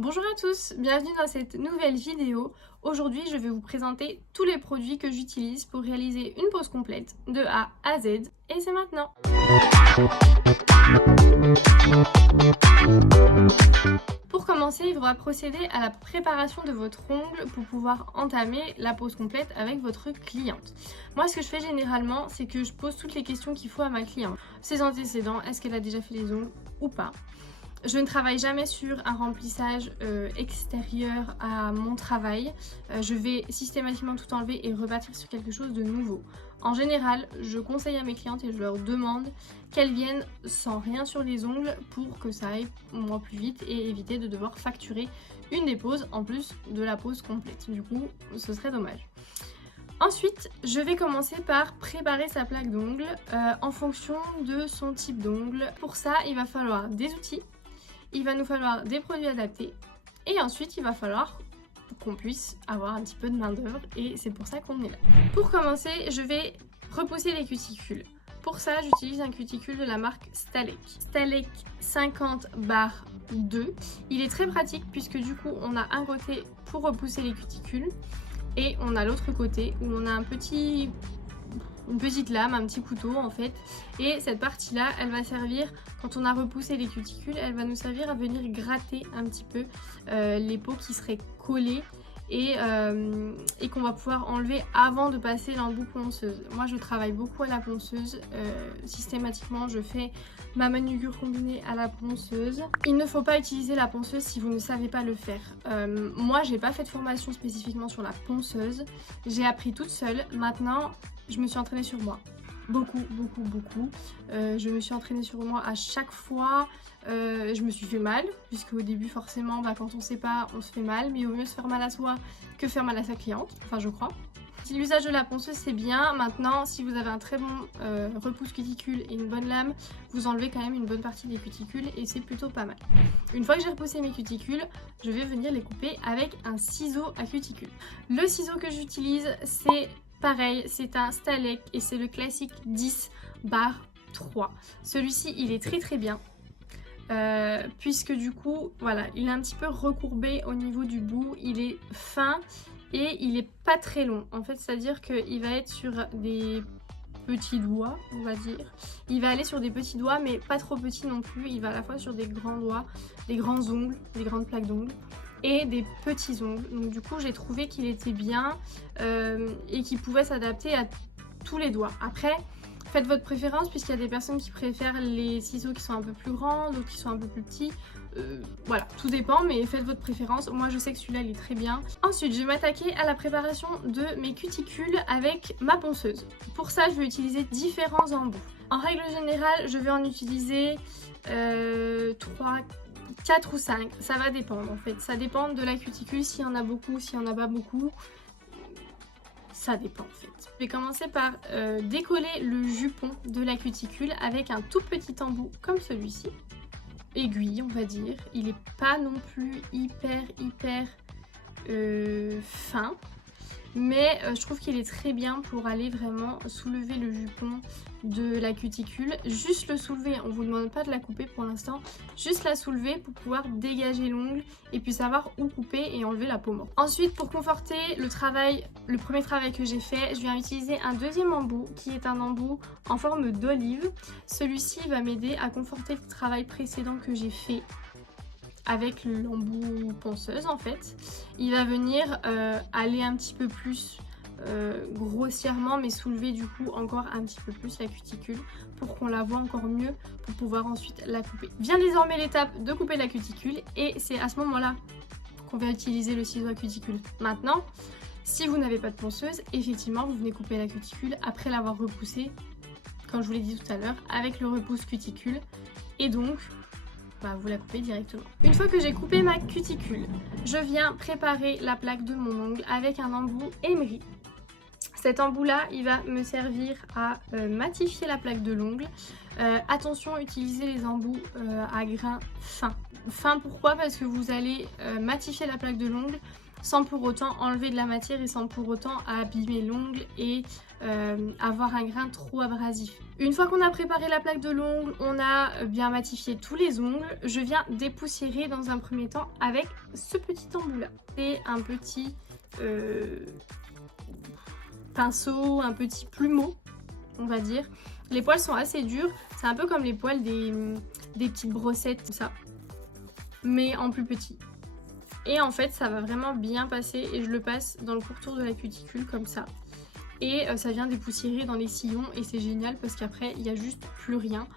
Bonjour à tous, bienvenue dans cette nouvelle vidéo. Aujourd'hui, je vais vous présenter tous les produits que j'utilise pour réaliser une pose complète de A à Z. Et c'est maintenant. Pour commencer, il faudra procéder à la préparation de votre ongle pour pouvoir entamer la pose complète avec votre cliente. Moi, ce que je fais généralement, c'est que je pose toutes les questions qu'il faut à ma cliente. Ses antécédents, est-ce qu'elle a déjà fait les ongles ou pas? Je ne travaille jamais sur un remplissage extérieur à mon travail. Je vais systématiquement tout enlever et rebâtir sur quelque chose de nouveau. En général, je conseille à mes clientes et je leur demande qu'elles viennent sans rien sur les ongles pour que ça aille moins plus vite et éviter de devoir facturer une des poses en plus de la pose complète. Du coup, ce serait dommage. Ensuite, je vais commencer par préparer sa plaque d'ongles en fonction de son type d'ongle. Pour ça, il va falloir des outils. Il va nous falloir des produits adaptés et ensuite il va falloir qu'on puisse avoir un petit peu de main d'œuvre et c'est pour ça qu'on est là. Pour commencer, je vais repousser les cuticules. Pour ça, j'utilise un cuticule de la marque Stalek. Stalek 50/2. Il est très pratique puisque du coup on a un côté pour repousser les cuticules et on a l'autre côté où on a une petite lame, un petit couteau en fait, et cette partie là elle va servir, quand on a repoussé les cuticules, elle va nous servir à venir gratter un petit peu les peaux qui seraient collées et qu'on va pouvoir enlever avant de passer l'embout ponceuse. Moi je travaille beaucoup à la ponceuse, systématiquement je fais ma manucure combinée à la ponceuse. Il ne faut pas utiliser la ponceuse si vous ne savez pas le faire. Moi j'ai pas fait de formation spécifiquement sur la ponceuse, j'ai appris toute seule. Maintenant je me suis entraînée sur moi, beaucoup. Je me suis entraînée sur moi à chaque fois. Je me suis fait mal, puisque au début forcément, quand on sait pas, on se fait mal. Mais il vaut mieux se faire mal à soi que faire mal à sa cliente, enfin je crois. Si l'usage de la ponceuse c'est bien, maintenant si vous avez un très bon repousse cuticule et une bonne lame, vous enlevez quand même une bonne partie des cuticules et c'est plutôt pas mal. Une fois que j'ai repoussé mes cuticules, je vais venir les couper avec un ciseau à cuticule. Le ciseau que j'utilise c'est pareil, c'est un Stalek et c'est le classique 10/3. Celui-ci il est très bien puisque du coup voilà, il est un petit peu recourbé au niveau du bout, il est fin et il est pas très long en fait, c'est à dire qu'il va être sur des petits doigts, on va dire. Il va aller sur des petits doigts mais pas trop petits non plus, il va à la fois sur des grands doigts, des grands ongles, des grandes plaques d'ongles et des petits ongles. Donc du coup j'ai trouvé qu'il était bien et qu'il pouvait s'adapter à tous les doigts. Après faites votre préférence puisqu'il y a des personnes qui préfèrent les ciseaux qui sont un peu plus grands, d'autres qui sont un peu plus petits. Voilà, tout dépend, mais faites votre préférence. Moi je sais que celui-là il est très bien. Ensuite je vais m'attaquer à la préparation de mes cuticules avec ma ponceuse. Pour ça je vais utiliser différents embouts. En règle générale je vais en utiliser 3, 4 ou 5, ça va dépendre en fait. Ça dépend de la cuticule, s'il y en a beaucoup, s'il n'y en a pas beaucoup. Ça dépend en fait. Je vais commencer par décoller le jupon de la cuticule avec un tout petit embout comme celui-ci. Aiguille on va dire. Il n'est pas non plus hyper fin. Mais je trouve qu'il est très bien pour aller vraiment soulever le jupon de la cuticule. Juste le soulever, on ne vous demande pas de la couper pour l'instant. Juste la soulever pour pouvoir dégager l'ongle et puis savoir où couper et enlever la peau morte. Ensuite, pour conforter le premier travail que j'ai fait, je viens utiliser un deuxième embout qui est un embout en forme d'olive. Celui-ci va m'aider à conforter le travail précédent que j'ai fait avec l'embout ponceuse en fait. Il va venir aller un petit peu plus grossièrement mais soulever du coup encore un petit peu plus la cuticule pour qu'on la voit encore mieux pour pouvoir ensuite la couper. Vient désormais l'étape de couper la cuticule et c'est à ce moment là qu'on va utiliser le ciseau à cuticule. Maintenant, si vous n'avez pas de ponceuse, effectivement vous venez couper la cuticule après l'avoir repoussée, comme je vous l'ai dit tout à l'heure, avec le repousse cuticule et donc vous la coupez directement. Une fois que j'ai coupé ma cuticule, je viens préparer la plaque de mon ongle avec un embout Emery. Cet embout là, il va me servir à matifier la plaque de l'ongle. Attention, utilisez les embouts à grains fins. Fins pourquoi? Parce que vous allez matifier la plaque de l'ongle sans pour autant enlever de la matière et sans pour autant abîmer l'ongle et avoir un grain trop abrasif. Une fois qu'on a préparé la plaque de l'ongle, on a bien matifié tous les ongles, je viens dépoussiérer dans un premier temps avec ce petit embout là. C'est un petit pinceau, un petit plumeau on va dire. Les poils sont assez durs, c'est un peu comme les poils des petites brossettes comme ça, mais en plus petit. Et en fait ça va vraiment bien passer et je le passe dans le pourtour de la cuticule comme ça. Et ça vient dépoussiérer dans les sillons et c'est génial parce qu'après il n'y a juste plus rien.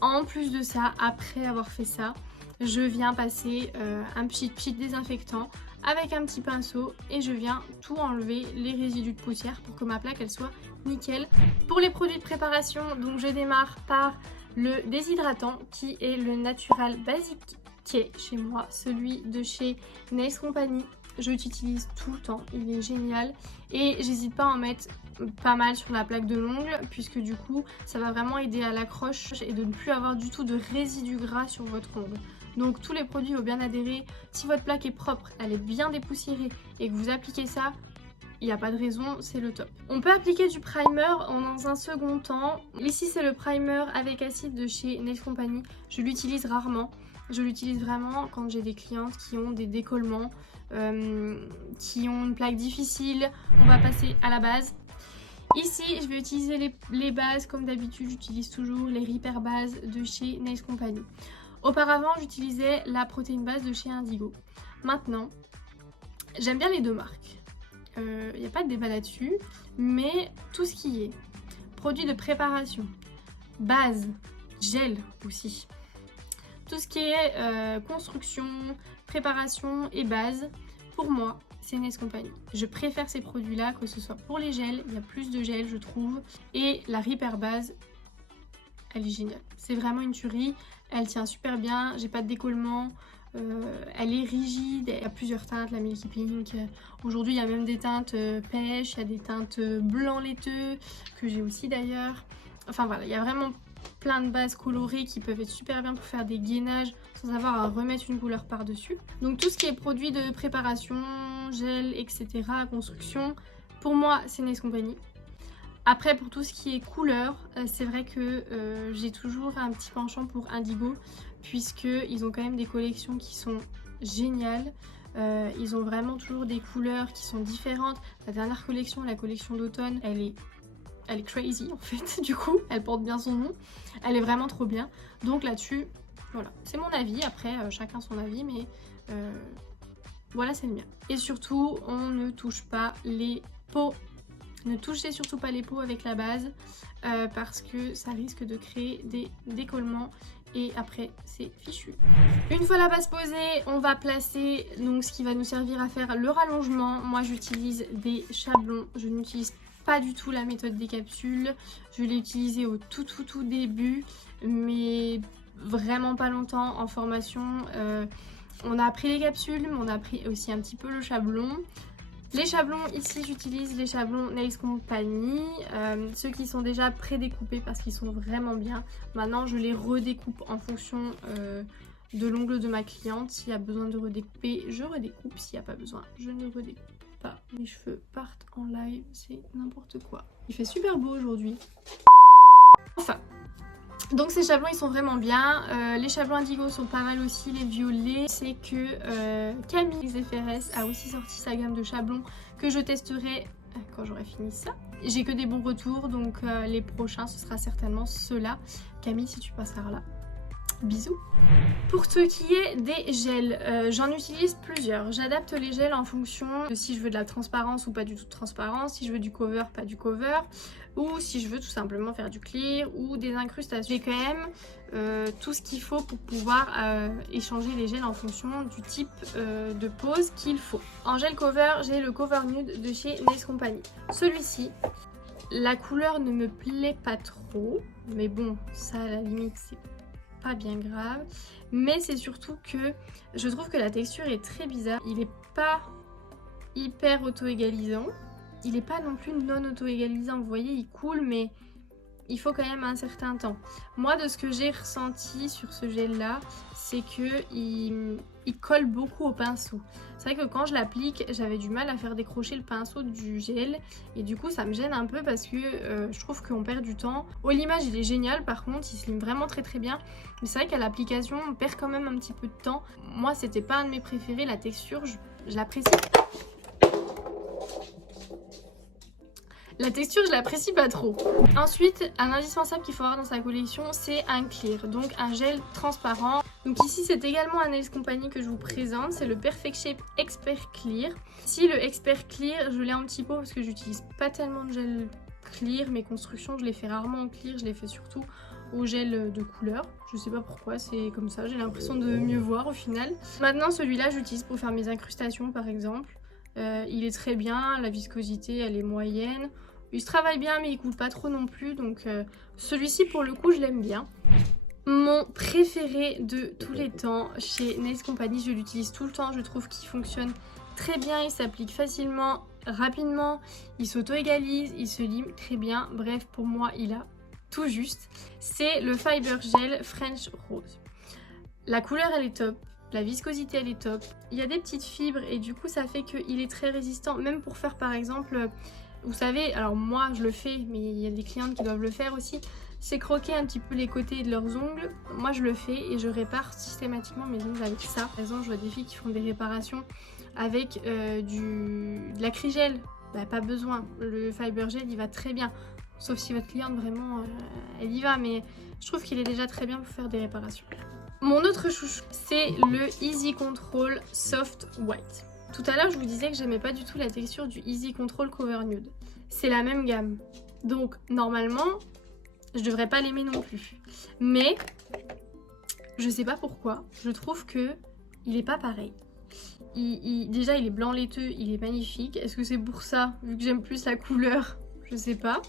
En plus de ça, après avoir fait ça, je viens passer un petit désinfectant avec un petit pinceau et je viens tout enlever les résidus de poussière pour que ma plaque elle soit nickel. Pour les produits de préparation, donc je démarre par le déshydratant qui est le Natural Basic qui est chez moi, celui de chez Nails Company. Je l'utilise tout le temps, il est génial et j'hésite pas à en mettre pas mal sur la plaque de l'ongle puisque du coup ça va vraiment aider à l'accroche et de ne plus avoir du tout de résidus gras sur votre ongle. Donc tous les produits vont bien adhérer. Si votre plaque est propre, elle est bien dépoussiérée et que vous appliquez ça, il n'y a pas de raison, c'est le top. On peut appliquer du primer dans un second temps. Ici c'est le primer avec acide de chez Nails Company. Je l'utilise rarement. Je l'utilise vraiment quand j'ai des clientes qui ont des décollements, qui ont une plaque difficile. On va passer à la base. Ici, je vais utiliser les bases comme d'habitude. J'utilise toujours les Repair bases de chez Nails Company. Auparavant, j'utilisais la protéine base de chez Indigo. Maintenant, j'aime bien les deux marques. Il n'y a pas de débat là-dessus, mais tout ce qui est produits de préparation, base, gel aussi, tout ce qui est construction, préparation et base, pour moi, c'est Nails Company. Je préfère ces produits-là, que ce soit pour les gels, il y a plus de gel, je trouve. Et la Repair base, elle est géniale. C'est vraiment une tuerie, elle tient super bien, j'ai pas de décollement, elle est rigide, il y a plusieurs teintes, la Milky Pink. Aujourd'hui, il y a même des teintes pêche, il y a des teintes blanc laiteux, que j'ai aussi d'ailleurs. Enfin voilà, il y a vraiment plein de bases colorées qui peuvent être super bien pour faire des gainages sans avoir à remettre une couleur par-dessus. Donc tout ce qui est produit de préparation, gel, etc., construction, pour moi c'est Nails Company. Après pour tout ce qui est couleur, c'est vrai que j'ai toujours un petit penchant pour Indigo puisqu'ils ont quand même des collections qui sont géniales. Ils ont vraiment toujours des couleurs qui sont différentes. La dernière collection, la collection d'automne, elle est crazy en fait, du coup, elle porte bien son nom. Elle est vraiment trop bien. Donc là-dessus, voilà, c'est mon avis. Après, chacun son avis, mais voilà, c'est le mien. Et surtout, on ne touche pas les peaux. Ne touchez surtout pas les peaux avec la base parce que ça risque de créer des décollements et après c'est fichu. Une fois la base posée, on va placer donc ce qui va nous servir à faire le rallongement. Moi j'utilise des chablons, je n'utilise pas du tout la méthode des capsules. Je l'ai utilisée au tout début, mais vraiment pas longtemps en formation. On a appris les capsules, mais on a appris aussi un petit peu le chablon. Les chablons, ici j'utilise les chablons Nails Company, ceux qui sont déjà prédécoupés parce qu'ils sont vraiment bien. Maintenant je les redécoupe en fonction de l'ongle de ma cliente. S'il y a besoin de redécouper, je redécoupe. S'il n'y a pas besoin, je ne redécoupe pas. Mes cheveux partent en live, c'est n'importe quoi. Il fait super beau aujourd'hui. Enfin, donc ces chablons ils sont vraiment bien. Les chablons Indigo sont pas mal aussi, les violets. C'est que Camille FRS a aussi sorti sa gamme de chablons que je testerai quand j'aurai fini ça. J'ai que des bons retours, donc les prochains ce sera certainement ceux-là. Camille, si tu passes par là, bisous. Pour ce qui est des gels, j'en utilise plusieurs. J'adapte les gels en fonction de si je veux de la transparence ou pas du tout de transparence, si je veux du cover, pas du cover, ou si je veux tout simplement faire du clear ou des incrustations. J'ai quand même tout ce qu'il faut pour pouvoir échanger les gels en fonction du type de pose qu'il faut. En gel cover, j'ai le Cover Nude de chez Nails Company. Celui-ci, la couleur ne me plaît pas trop, mais bon, ça à la limite c'est pas bien grave, mais c'est surtout que je trouve que la texture est très bizarre. Il est pas hyper auto-égalisant, il est pas non plus non auto-égalisant, vous voyez il coule, mais il faut quand même un certain temps. Moi, de ce que j'ai ressenti sur ce gel là, c'est que il colle beaucoup au pinceau. C'est vrai que quand je l'applique, j'avais du mal à faire décrocher le pinceau du gel et du coup ça me gêne un peu parce que je trouve qu'on perd du temps. Au limage il est génial, par contre il se lime vraiment très très bien, mais c'est vrai qu'à l'application on perd quand même un petit peu de temps. Moi c'était pas un de mes préférés, la texture je l'apprécie. La texture, je l'apprécie pas trop. Ensuite, un indispensable qu'il faut avoir dans sa collection, c'est un clear, donc un gel transparent. Donc ici, c'est également un Nails Company que je vous présente, c'est le Perfect Shape Expert Clear. Ici, le Expert Clear, je l'ai en petit pot parce que j'utilise pas tellement de gel clear. Mes constructions, je les fais rarement en clear, je les fais surtout au gel de couleur. Je sais pas pourquoi, c'est comme ça, j'ai l'impression de mieux voir au final. Maintenant, celui-là, j'utilise pour faire mes incrustations par exemple. Il est très bien, la viscosité elle est moyenne, il se travaille bien mais il coule pas trop non plus, donc celui-ci pour le coup je l'aime bien. Mon préféré de tous les temps chez Nails Company, je l'utilise tout le temps, je trouve qu'il fonctionne très bien, il s'applique facilement, rapidement, il s'auto-égalise, il se lime très bien, bref pour moi il a tout juste. C'est le Fiber Gel French Rose. La couleur elle est top. La viscosité elle est top, il y a des petites fibres et du coup ça fait qu'il est très résistant, même pour faire par exemple, vous savez, alors moi je le fais mais il y a des clientes qui doivent le faire aussi, c'est croquer un petit peu les côtés de leurs ongles. Moi je le fais et je répare systématiquement mes ongles avec ça. Par exemple je vois des filles qui font des réparations avec de l'acrygel, bah, pas besoin, le Fiber Gel il va très bien. Sauf si votre cliente vraiment elle y va, mais je trouve qu'il est déjà très bien pour faire des réparations. Mon autre chouchou, c'est le Easy Control Soft White. Tout à l'heure, je vous disais que j'aimais pas du tout la texture du Easy Control Cover Nude. C'est la même gamme. Donc, normalement, je devrais pas l'aimer non plus. Mais, je sais pas pourquoi, je trouve que il est pas pareil. Déjà, il est blanc laiteux, il est magnifique. Est-ce que c'est pour ça, vu que j'aime plus la couleur? Je sais pas.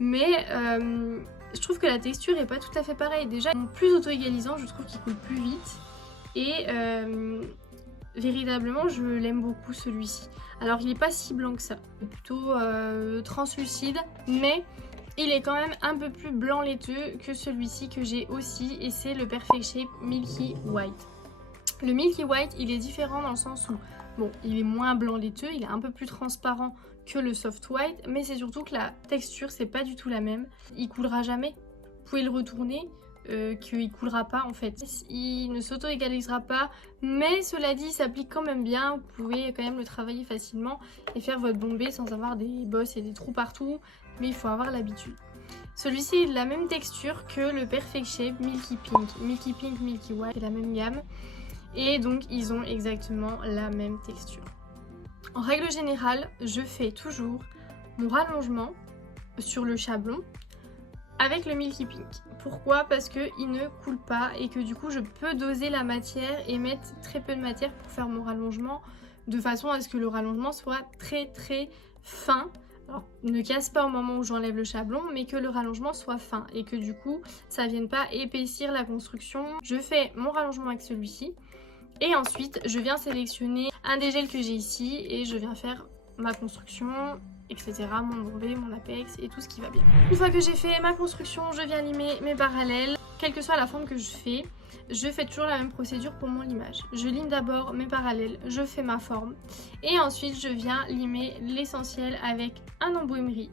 Mais je trouve que la texture est pas tout à fait pareille. Déjà, plus auto-égalisant, je trouve qu'il coule plus vite. Et véritablement, je l'aime beaucoup celui-ci. Alors, il est pas si blanc que ça. Il est plutôt translucide, mais il est quand même un peu plus blanc laiteux que celui-ci que j'ai aussi. Et c'est le Perfect Shape Milky White. Le Milky White, il est différent dans le sens où, bon, il est moins blanc laiteux, il est un peu plus transparent que le soft white, mais c'est surtout que la texture c'est pas du tout la même. Il coulera jamais, vous pouvez le retourner, qu'il coulera pas en fait. Il ne s'auto-égalisera pas, mais cela dit il s'applique quand même bien, vous pouvez quand même le travailler facilement et faire votre bombé sans avoir des bosses et des trous partout, mais il faut avoir l'habitude. Celui-ci est de la même texture que le Perfect Shape Milky Pink. Milky Pink, Milky White, c'est la même gamme. Et donc ils ont exactement la même texture. En règle générale, je fais toujours mon rallongement sur le chablon avec le Milky Pink. Pourquoi? Parce qu'il ne coule pas et que du coup je peux doser la matière et mettre très peu de matière pour faire mon rallongement de façon à ce que le rallongement soit très très fin. Alors, ne casse pas au moment où j'enlève le chablon, mais que le rallongement soit fin et que du coup ça vienne pas épaissir la construction. Je fais mon rallongement avec celui-ci. Et ensuite, je viens sélectionner un des gels que j'ai ici et je viens faire ma construction, etc. Mon bombé, mon apex et tout ce qui va bien. Une fois que j'ai fait ma construction, je viens limer mes parallèles. Quelle que soit la forme que je fais toujours la même procédure pour mon limage. Je lime d'abord mes parallèles, je fais ma forme et ensuite je viens limer l'essentiel avec un embout emery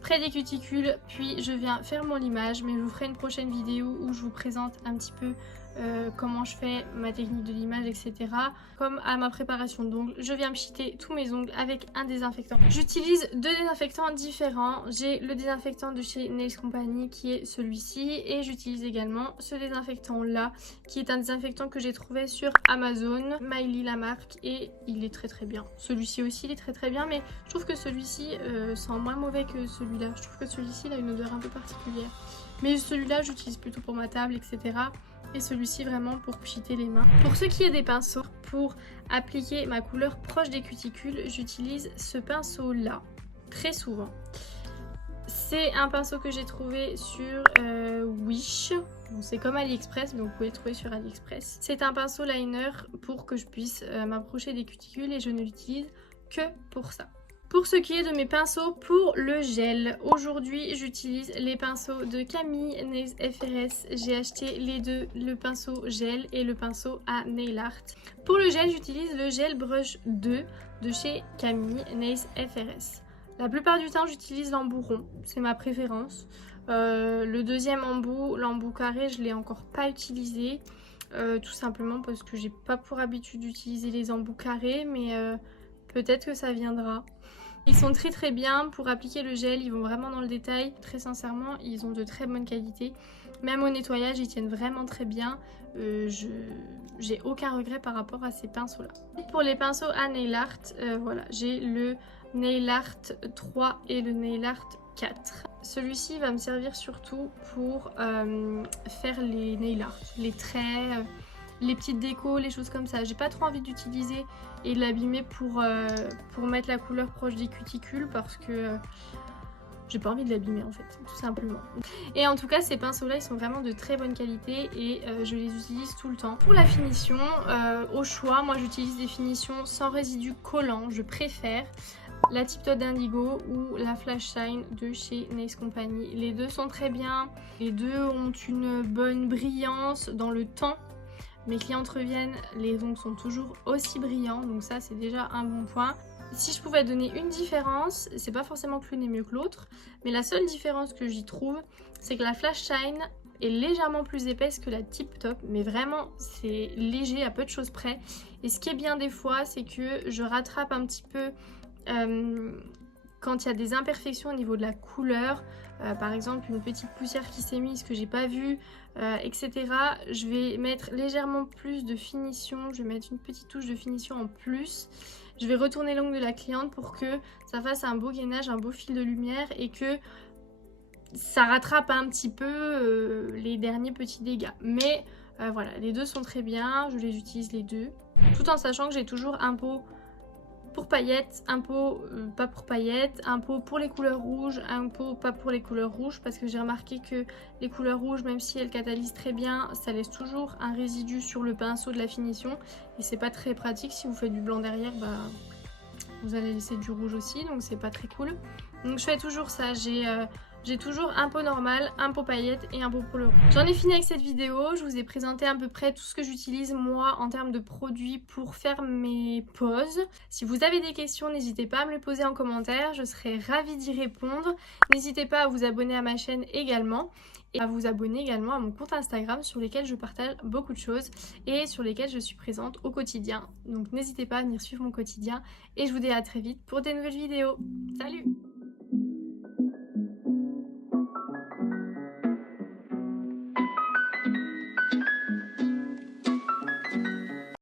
près des cuticules, puis je viens faire mon limage, mais je vous ferai une prochaine vidéo où je vous présente un petit peu comment je fais ma technique de limage, etc. Comme à ma préparation d'ongles, je viens pchiter tous mes ongles avec un désinfectant. J'utilise deux désinfectants différents. J'ai le désinfectant de chez Nails Company qui est celui-ci et j'utilise également ce désinfectant là qui est un désinfectant que j'ai trouvé sur Amazon, Miley la marque, et il est très très bien. Celui-ci aussi il est très très bien, mais je trouve que celui-ci sent moins mauvais que celui-là. Je trouve que celui-ci il a une odeur un peu particulière. Mais celui-là j'utilise plutôt pour ma table, etc. Et celui-ci vraiment pour pchiter les mains. Pour ce qui est des pinceaux, pour appliquer ma couleur proche des cuticules, j'utilise ce pinceau là très souvent. C'est un pinceau que j'ai trouvé sur Wish. Bon, c'est comme AliExpress, mais vous pouvez le trouver sur AliExpress. C'est un pinceau liner pour que je puisse m'approcher des cuticules et je ne l'utilise que pour ça. Pour ce qui est de mes pinceaux pour le gel, aujourd'hui j'utilise les pinceaux de Camille Nails FRS. J'ai acheté les deux, le pinceau gel et le pinceau à nail art. Pour le gel, j'utilise le gel brush 2 de chez Camille Nails FRS. La plupart du temps j'utilise l'embout rond, c'est ma préférence. Le deuxième embout, l'embout carré, je ne l'ai encore pas utilisé. Tout simplement parce que j'ai pas pour habitude d'utiliser les embouts carrés, mais peut-être que ça viendra. Ils sont très très bien pour appliquer le gel, ils vont vraiment dans le détail. Très sincèrement, ils ont de très bonne qualité. Même au nettoyage, ils tiennent vraiment très bien. J'ai aucun regret par rapport à ces pinceaux-là. Pour les pinceaux à nail art, voilà, j'ai le nail art 3 et le nail art 4. Celui-ci va me servir surtout pour faire les nail art, les traits, les petites décos, les choses comme ça. J'ai pas trop envie d'utiliser et de l'abîmer pour mettre la couleur proche des cuticules parce que j'ai pas envie de l'abîmer en fait, tout simplement. Et en tout cas, ces pinceaux là ils sont vraiment de très bonne qualité et je les utilise tout le temps. Pour la finition, au choix, moi j'utilise des finitions sans résidus collants, je préfère la Tip Tot d'Indigo ou la Flash Shine de chez Nails Company. Les deux sont très bien, les deux ont une bonne brillance dans le temps. Mes clientes reviennent, les ongles sont toujours aussi brillants, donc ça c'est déjà un bon point. Si je pouvais donner une différence, c'est pas forcément que l'une est mieux que l'autre, mais la seule différence que j'y trouve, c'est que la Flash Shine est légèrement plus épaisse que la Tip Top, mais vraiment c'est léger à peu de choses près. Et ce qui est bien des fois, c'est que je rattrape un petit peu quand il y a des imperfections au niveau de la couleur, par exemple une petite poussière qui s'est mise que j'ai pas vue, etc. Je vais mettre légèrement plus de finition, je vais mettre une petite touche de finition en plus. Je vais retourner l'ongle de la cliente pour que ça fasse un beau gainage, un beau fil de lumière et que ça rattrape un petit peu les derniers petits dégâts. Mais voilà, les deux sont très bien, je les utilise les deux. Tout en sachant que j'ai toujours un pot pour paillettes, un pot pas pour paillettes, un pot pour les couleurs rouges, un pot pas pour les couleurs rouges parce que j'ai remarqué que les couleurs rouges, même si elles catalysent très bien, ça laisse toujours un résidu sur le pinceau de la finition et c'est pas très pratique. Si vous faites du blanc derrière, bah, vous allez laisser du rouge aussi, donc c'est pas très cool. Donc je fais toujours ça, j'ai toujours un pot normal, un pot paillettes et un pot pour le rouge. J'en ai fini avec cette vidéo, je vous ai présenté à peu près tout ce que j'utilise moi en termes de produits pour faire mes poses. Si vous avez des questions, n'hésitez pas à me les poser en commentaire, je serai ravie d'y répondre. N'hésitez pas à vous abonner à ma chaîne également et à vous abonner également à mon compte Instagram sur lesquels je partage beaucoup de choses et sur lesquels je suis présente au quotidien. Donc n'hésitez pas à venir suivre mon quotidien et je vous dis à très vite pour des nouvelles vidéos. Salut!